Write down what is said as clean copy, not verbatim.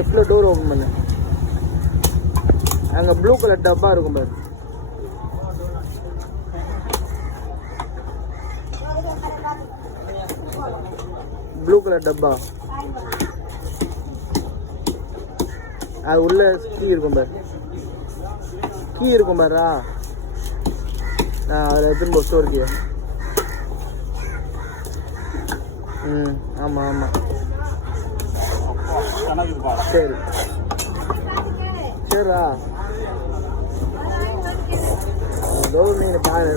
லெஃப்டில் door open பண்ணு. அங்கே ப்ளூ கலர் டப்பா இருக்கும் பாரு. ப்ளூ கலர் டப்பா அது உள்ள கீ இருக்கும் பாரு. கீ இருக்கும் பாரா. அதில் எடுத்துன்னு போ ஸ்டோருக்கு. ஆமாம் ஆமாம் சரி சரிடா. ஏதோ நீங்கள் பாரு.